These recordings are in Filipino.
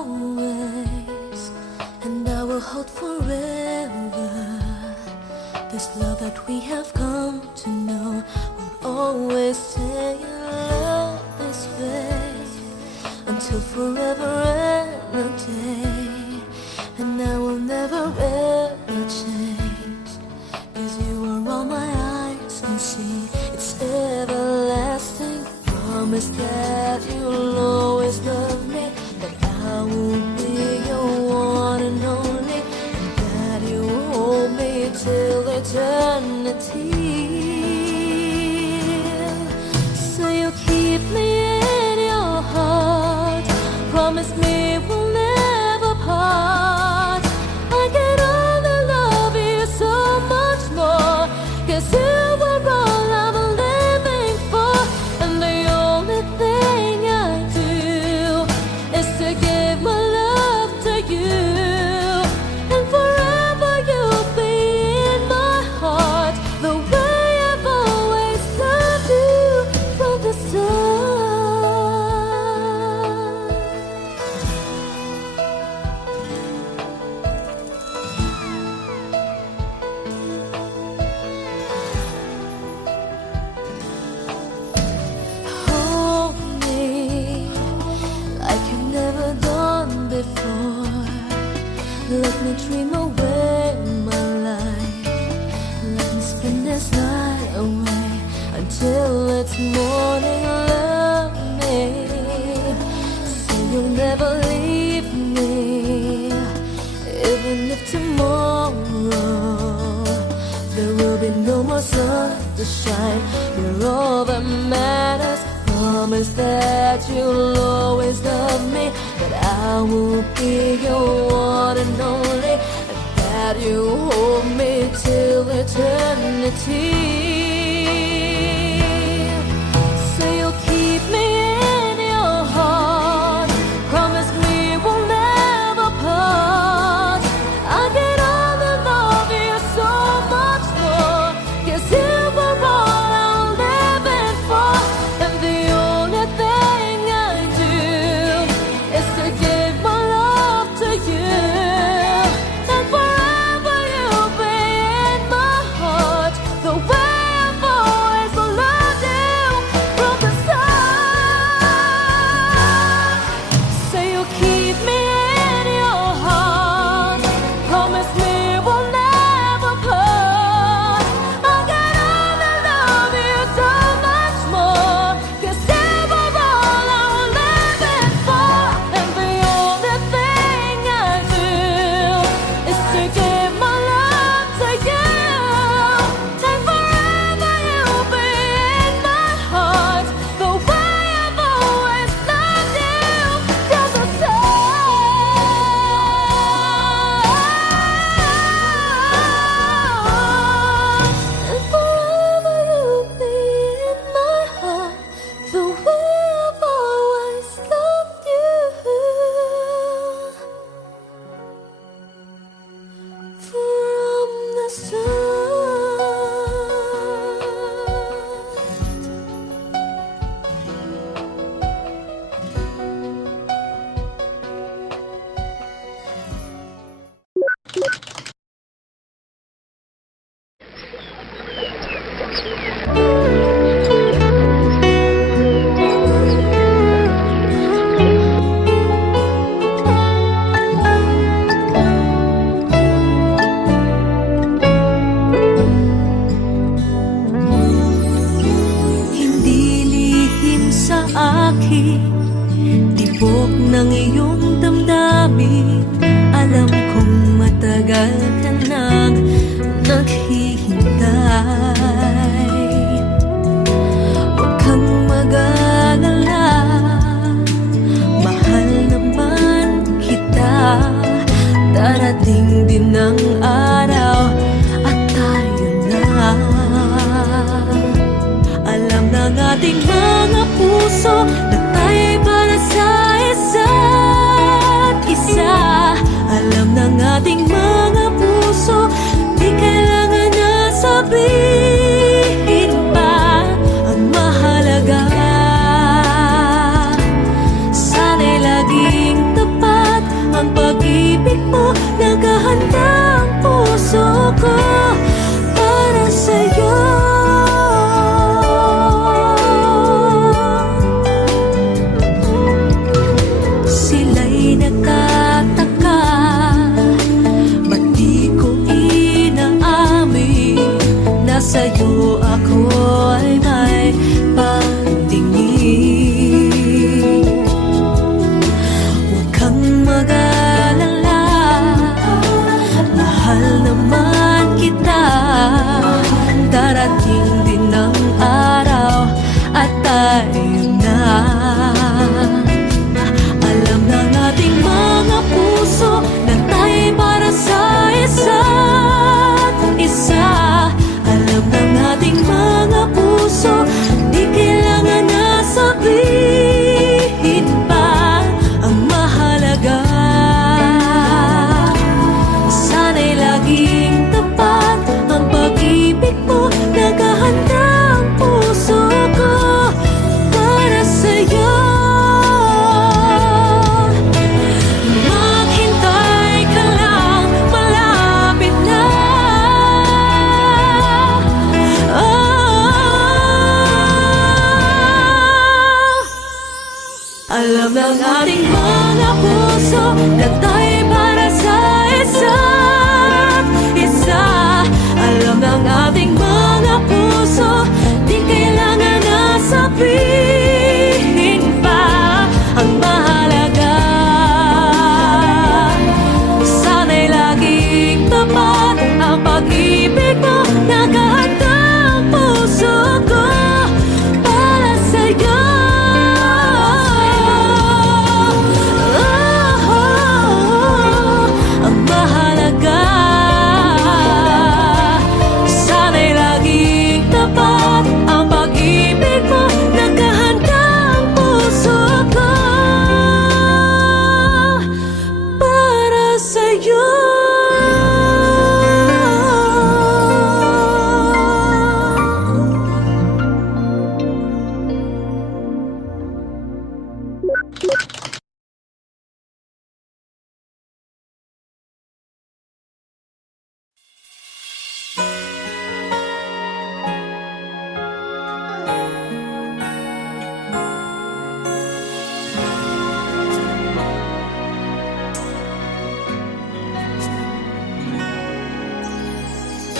always, and I will hold forever. This love that we have come to know will always stay in love this way until forever and a day. And I will never ever change, 'cause you are all my eyes can see. It's everlasting. Promise that you'll always love me, that I will be your one and only, and that you hold me till eternity. So you keep me in your heart. Promise me we'll never part. I can only love you so much more, 'cause you are all I'm living for. And the only thing I do is to give my love to you. And forever you'll be in my heart, the way I've always loved you from the start. Hold me like you've never done before. Let me dream away my life. Let me spend this night away until it's morning. Love me so you'll never leave me, even if tomorrow there will be no more sun to shine. You're all that matters. Promise that you'll always love me, that I will be your one and only, and that you hold me till eternity. So you'll keep me in your heart. Promise me we'll never part. I can only love you so much more, 'cause you were all I'm living for. And the only thing I do is to give my love to you. And forever you'll be in my heart, the way I've always loved you from the start. Say you'll keep me in your heart. Promise me we'll never part. I can only love you so much more, 'cause you are all I'm living for. And the only thing I do is to give my love to you. And forever you'll be in my heart, the way I've always loved you from the start. And forever you'll be in my heart, the way I've always loved you from the start. Hindi lihim sa akin, tibok ng iyong damdamin. Alam kong matagal ka nang naghihintay. Huwag kang mag-alala, mahal naman kita. Darating din ang araw at tayo na. Alam ng ating mga puso na tayo'y para sa isa't isa. Alam ng ating mga puso, di kailangan na sabihin pa. Ang mahalaga, sana'y laging tapat nagtataka, ba't di ko inaamin na sa'yo ako ay may pagtingin. Huwag kang mag-alala, mahal naman kita. Darating din ang araw at tayo na. Alam ng ating mga puso na tayo'y para sa isa't isa. Alam ng ating mga puso, di kailangan na sabihin pa. Ang mahalaga, sana'y laging tapat ang pag-ibig mo. Naghahanda ang puso ko para sa'yo. Maghintay ka lang, malapit na. Alam ng ating mga puso na tayo'y para sa isa't isa. Alam ng ating mga puso, di kailangan na sabihin pa. Ang mahalaga, sana'y laging tapat ang pag-ibig mo. Naghahanda ang puso ko para sa'yo. Ang mahalaga, sana'y laging tapat ang pag-ibig mo. Naghahanda ang puso ko para sa'yo.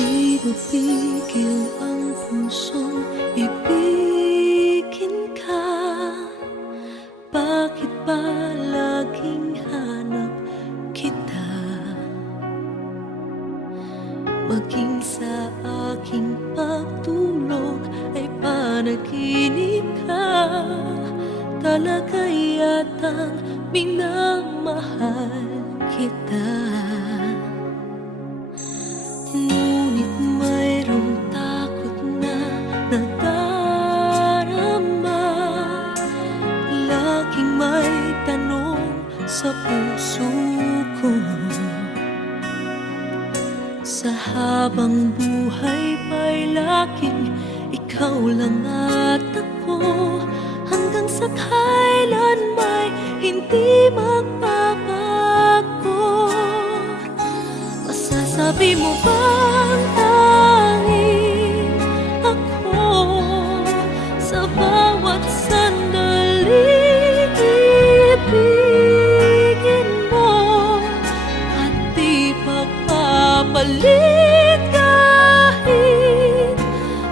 Di mapigil ang pusong ibigin ka. Bakit ba laging hanap kita? Maging sa aking pagtulog ay panaginip ka. Talaga yatang minamahal kita. Ngunit mayroong takot na nadarama. Laging may tanong sa puso ko. Sa habang buhay pa'y laging ikaw lang at ako. Hanggang sa kailan may hindi magbabago. Masasabi mo bang tanging ako sa bawat sandali ibigin mo at di pagpapalit kahit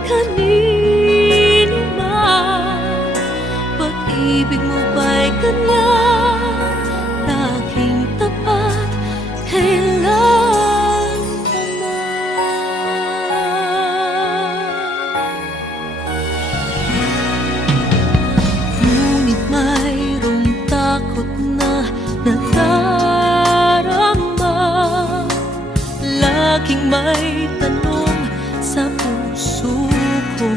kanino man? Pag-ibig mo ba'y ganyan, laging tapat kailan pa man? Ngunit mayroong takot na nadarama. Laging may tanong sa puso ko.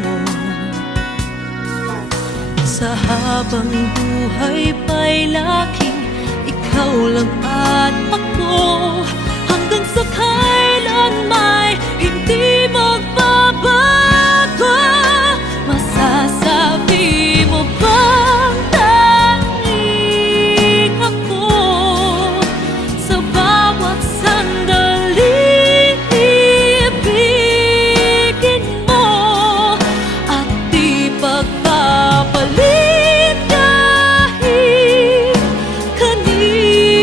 Sa habang buhay pa'y laging ikaw lang at ako. Hanggang sa kailan may hindi magbabago. Masasabi mo bang tanging ako sa bawat sandali ibigin mo at di pagpapalit kahit kanino?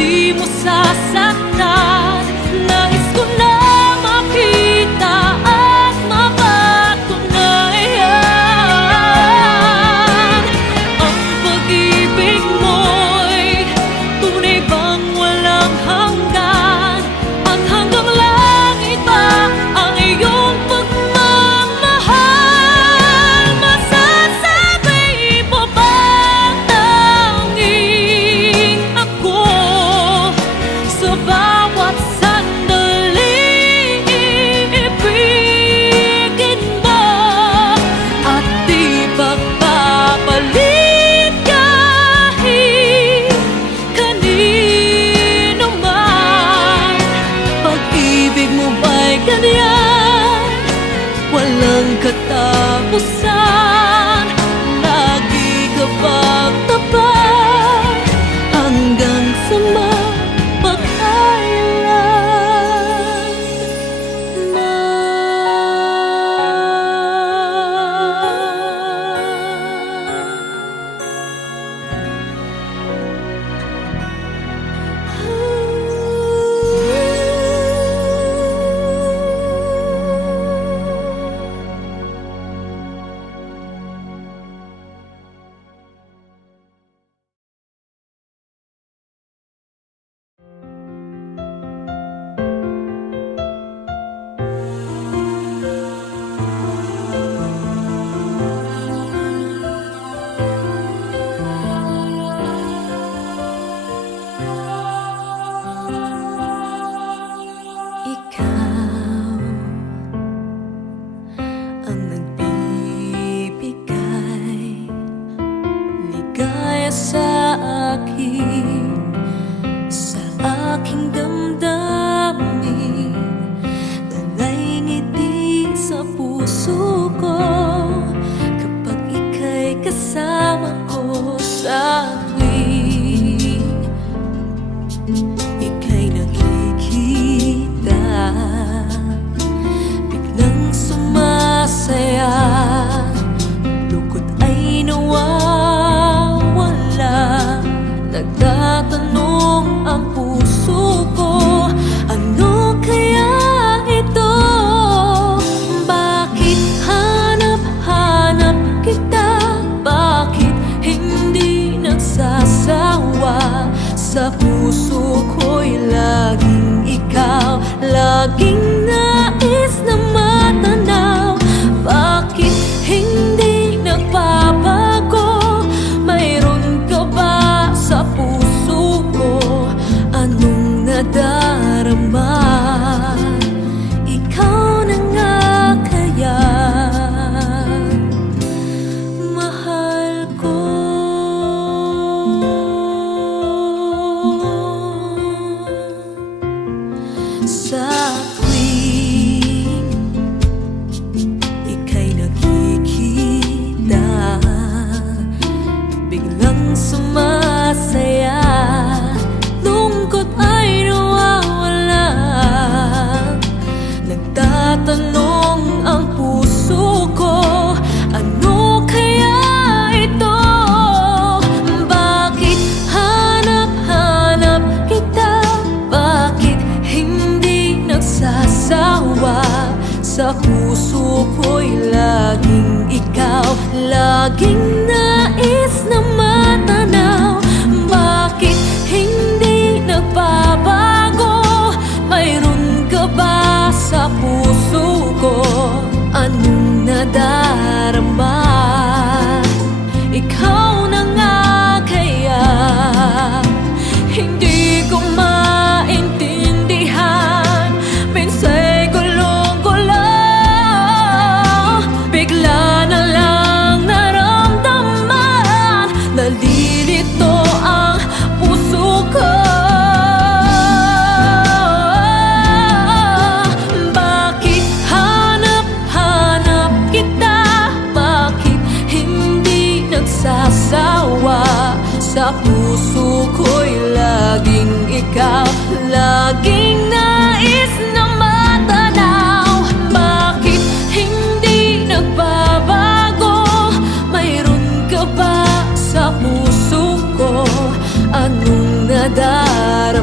di mo sasaktan. Nais ko na makita at mapatunayan ang pag-ibig mo'y tunay bang walang hanggan, at hanggang langit ba ang iyong pagmamahal? Masasabi mo bang tanging ako sa bawat sandaling iibigin mo, at di pagpapalit kahit kanino man? Pag-ibig mo ba'y ganyan, walang katapusan? Lagi ka bang tapat hanggang sa sa akin, sa aking damdamin, talay ngiti sa puso ko kapag ika'y kasama ko sa tuwing ika'y nakikita. Biglang sumasaya, lungkot ay nagtatanong ang puso ko, ano kaya ito? Bakit hanap-hanap kita? Bakit hindi nagsasawa? Sa puso ko'y laging ikaw, laging nais na matanaw. Bakit hindi nagbabago? Mayroon ka ba sa puso ko? Anong nadarama? Ikaw na nga kaya mahal ko. Sa tuwing ika'y nakikita, biglang sumasaya, lungkot ay nawawala. Nagtatanong ang puso ko, ano kaya ito? Bakit hanap-hanap kita? Bakit hindi nagsasawa? Sa puso ko'y laging ikaw, laging nais na matanaw. Bakit hindi nagbabago? Mayroon ka ba sa puso ko? Anong nadarama? Ikaw na nga kaya hindi ko maintindihan. Minsa'y gulong-gulo, bigla na lang naramdaman, nalilito ang puso ko. Bakit hanap-hanap kita? Bakit hindi nagsasawa? Sa puso ko'y laging ikaw, laging nais na matanaw. Bakit hindi nagbabago? Mayroon ka ba sa puso ko? Anong nadarama?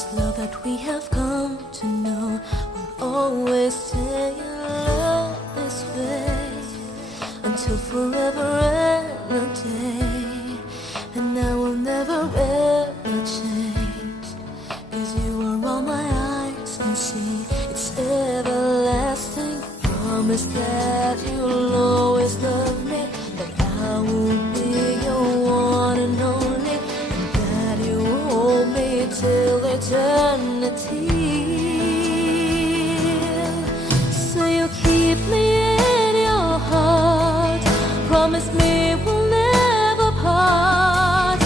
This love that we have come to know will always stay in love this way until forever and a day. And I will never ever change, 'cause you are all my eyes can see. It's everlasting. Promise that you'll always love me, that I will be your one and only, and that you hold me till eternity. So you keep me in your heart. Promise me we'll never part.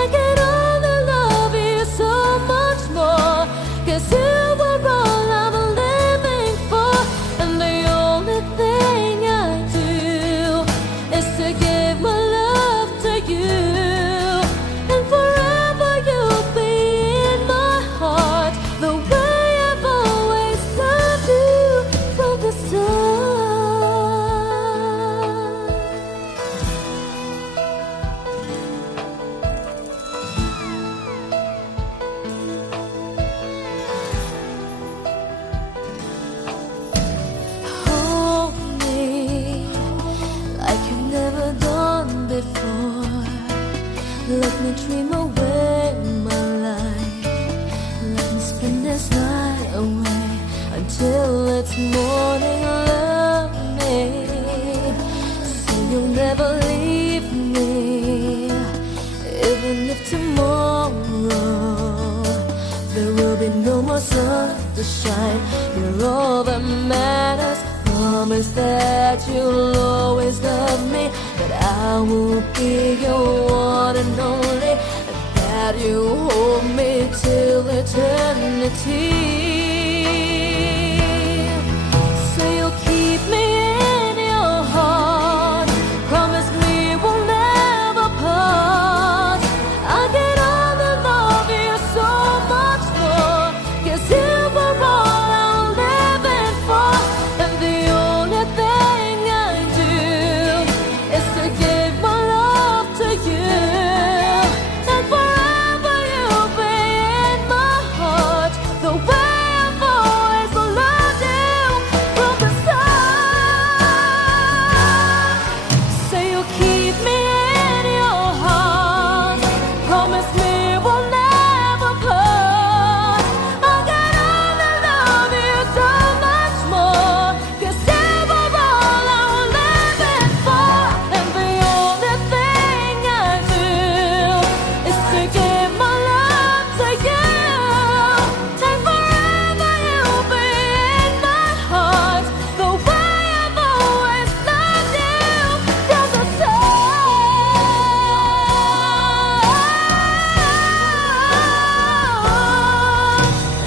I can only love you so much more, 'cause you were all I'm living for. And the only thing I do is to give my love to you. And forever you'll be in my heart, the way I've always loved you from the start. Hold me like you've never done before. Let me dream away my life. Let me spend this night away until it's morning. Love me so you'll never leave me, even if tomorrow there will be no more sun to shine. You're all that matters. Promise that you'll always love me, that I will be your one and only, and that you hold me till eternity. So you'll keep me in your heart. Promise me we'll never part. I can only love you so much more, 'cause you were all I'm living for. And the only thing I do is to give my love to you. And forever you'll be in my heart, the way I've always loved you from the start. So you'll keep me in your heart. Promise me we'll never part. I can only love you so much more, 'cause you were all I'm living for. And the only thing I do is to give my love to you. And forever you'll be in my heart, the way I've always loved you from the start.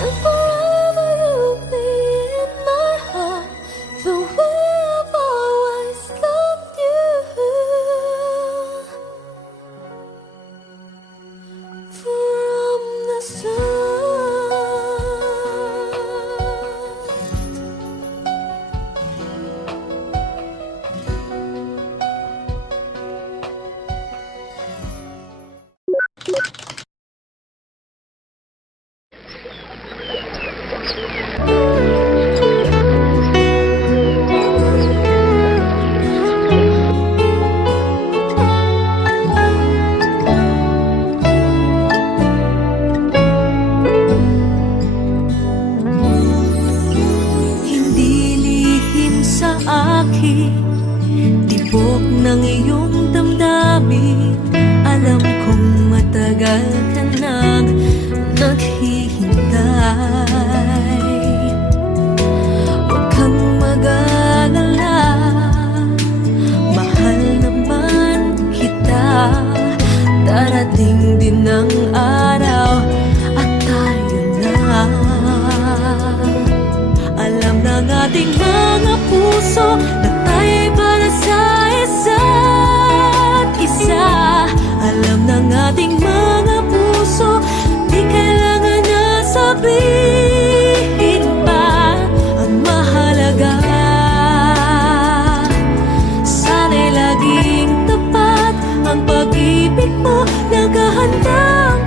And forever you'll be in my heart, the way I've always loved you from the start. Hindi lihim sa akin, tibok ng iyong damdamin. Alam kong matagal ka nang naghihintay. Huwag kang mag-alala, mahal naman kita. Darating din ang araw at tayo na. Alam ng ating mga puso na tayo'y para sa isa't isa. Alam ng ating mga puso, di kailangan na sabihin pa. Ang mahalaga, sana'y laging tapat ang pag-ibig mo. Naghahandang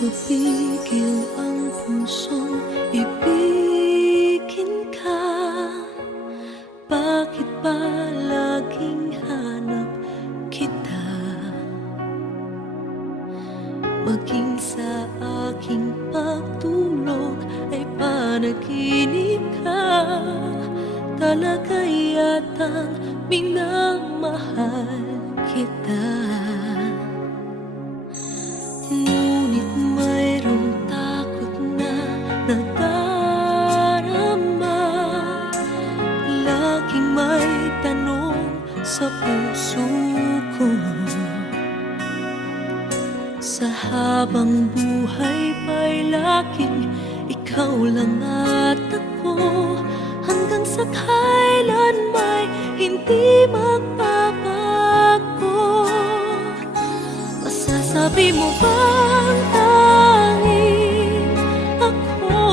mapigil ang pusong ibigin ka. Bakit ba laging hanap kita? Maging sa aking pagtulog ay panaginip ka. Talaga yatang minamahal kita. Ngunit mayroong takot na nadarama. Laging may tanong sa puso ko. Sa habang buhay pa'y laging ikaw lang at ako. Hanggang sa kailan may hindi magbabago. Masasabi mo bang tanging ako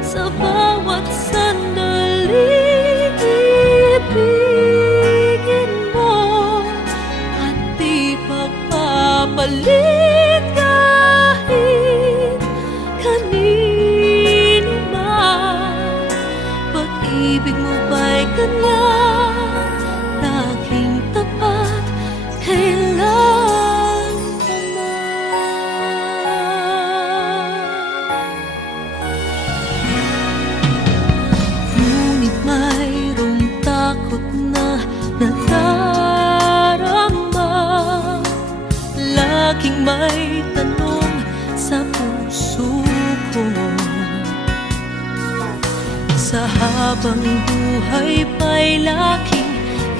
sa bawat sandali ibigin mo at di pagpapalit kahit kanino man? Pag-ibig mo ba'y ganyan, laging tapat kailan pa man? Ngunit mayroong takot na nadarama. Laging may tanong sa puso ko. Sa habang buhay pa'y laging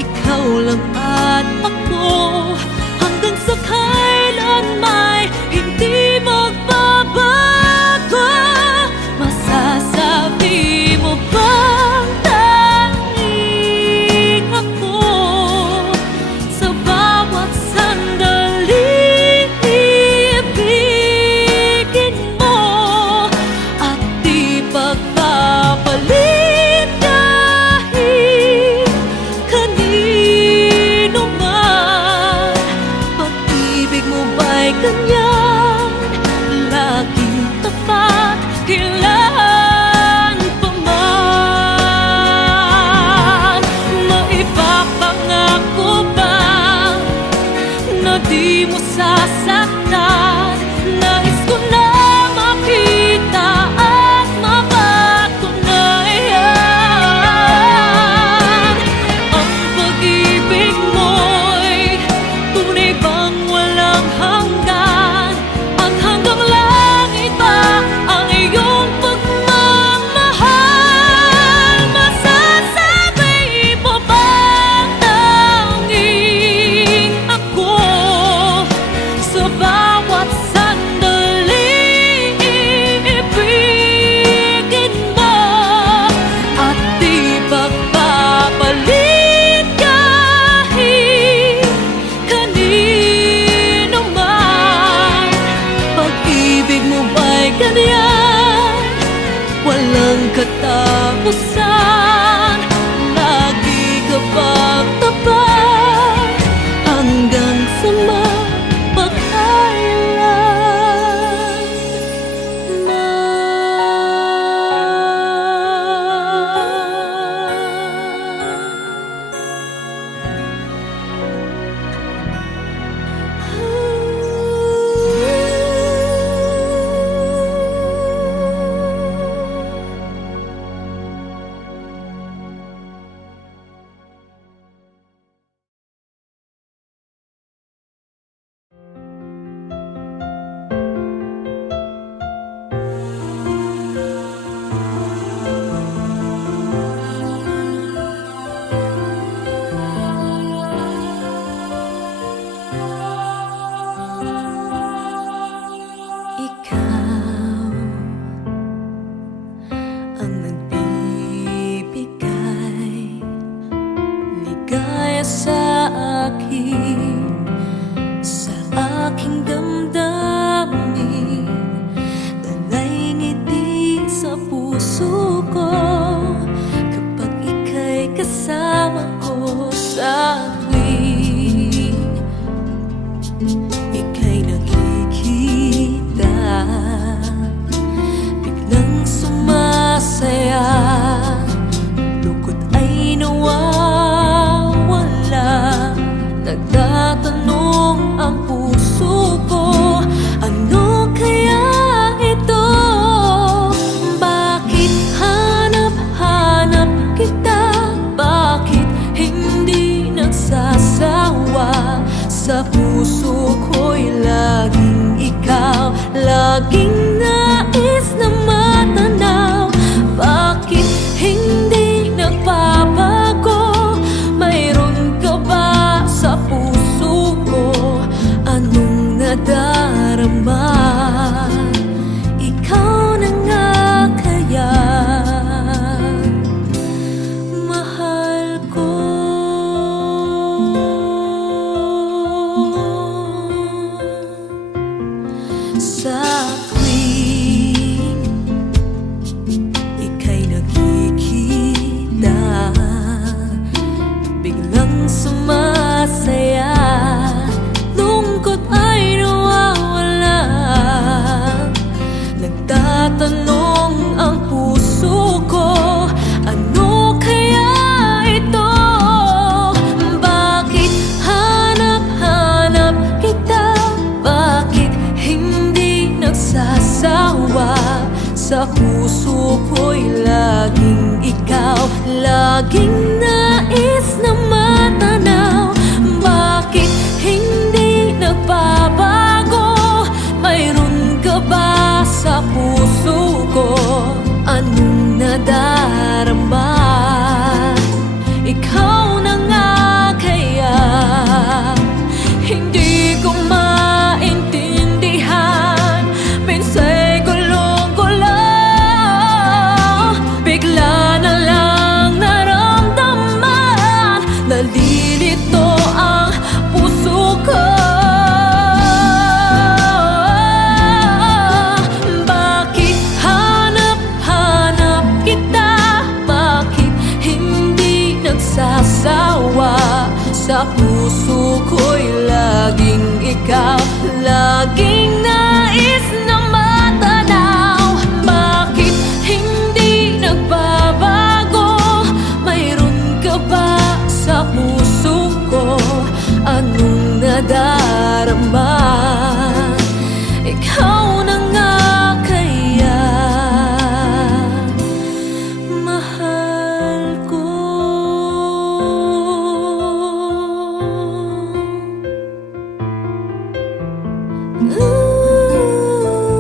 ikaw lang at ako. Hanggang sa kailan may hindi magbabago. Masasabi mo bang tanging ako sa bawat sandali ibigin mo at di pagpapalit kahit kanino man? Pag-ibig mo ba'y ganyan, laging tapat kailan pa man? Maipapangako ba na di mo sasaktan? Nais ko na makita at mapatunayan. Ang pag-ibig mo'y tunay bang walang hanggan? At hanggang langit ba ang iyong pagmamahal? Masasabi mo bang tanging ako sa bawat sandali ibigin mo at di pagpapalit kahit kanino man? Pag-ibig mo ba'y ganyan, walang katapusan? Lagi ka bang tapat hanggang sa mapagkailan ikaw ang nagbibigay ligaya sa akin, sa aking damdamin. Dalay ngiti sa puso ko kapag ika'y kasama ko sa tuwing ika'y nakikita. Sa puso ko'y laging ikaw, laging nais na matanaw. Bakit hindi nagbabago? Mayroon ka ba sa puso ko? Anong nadarama? Ikaw na nga kaya mahal ko. Sa tuwing ika'y nakikita, biglang sumasaya, lungkot ay nawawala. Nagtatanong ang puso ko, ano kaya ito? Bakit hanap-hanap kita? Bakit hindi nagsasawa? Sa puso ko'y laging ikaw, laging nais na matanaw. Bakit hindi nagbabago? Mayroon ka ba sa puso ko? Anong nadarama? Ikaw na nga kaya hindi ko maintindihan. Minsa'y gulong-gulo, bigla na lang naramdaman. Nalilito ang puso ko. Bakit hanap-hanap kita? Bakit hindi nagsasawa? Sa puso ko'y laging ikaw, laging nais na matanaw. Bakit hindi nagbabago? Mayroon ka ba sa puso ko? Anong nadarama? Ikaw na nga kaya mahal ko. Ooh.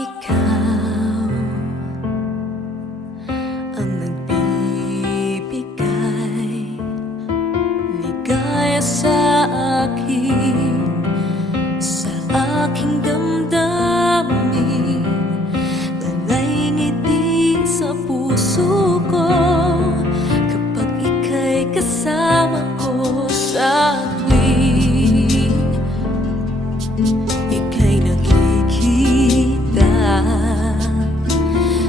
ikaw ang nagbibigay ligaya sa akin, sa aking damdamin, talay ngiti sa puso ko kapag ika'y kasama ko sa tuwing ika'y nakikita,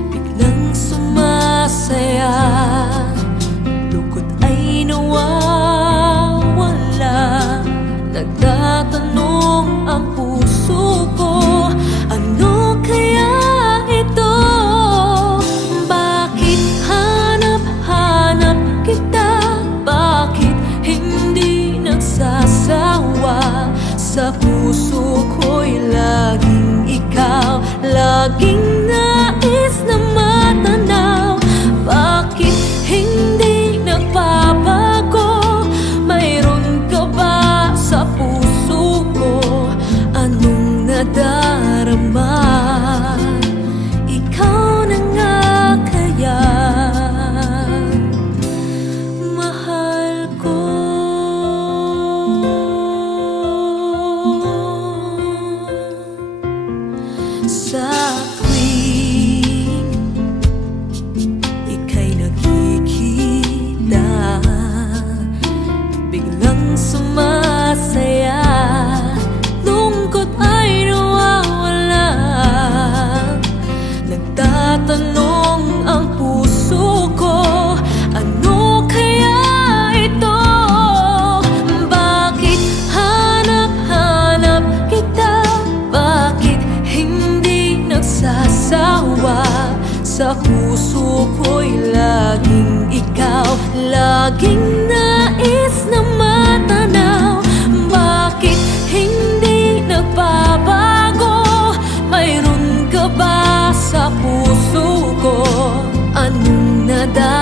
biglang sumasaya, lungkot ay nawawala, nagtatanong ang puso ko, ano kaya ito? Bakit hanap-hanap kita? Bakit hindi nagsasawa? Sa puso ko'y laging ikaw, laging nais na matanaw. Bakit hindi nagbabago? Mayroon ka ba sa puso ko? Anong nadarama? Ikaw na nga kaya mahal ko. Sa tuwing ika'y nakikita, biglang sumasaya, lungkot ay nawawala, nagtatanong ang puso ko, ano kaya ito? Bakit hanap-hanap kita? Bakit hindi nagsasawa? Sa puso ko'y laging ikaw, laging nais na matanaw. Bakit hindi nagbabago? Mayroon ka ba sa puso ko? Anong nadal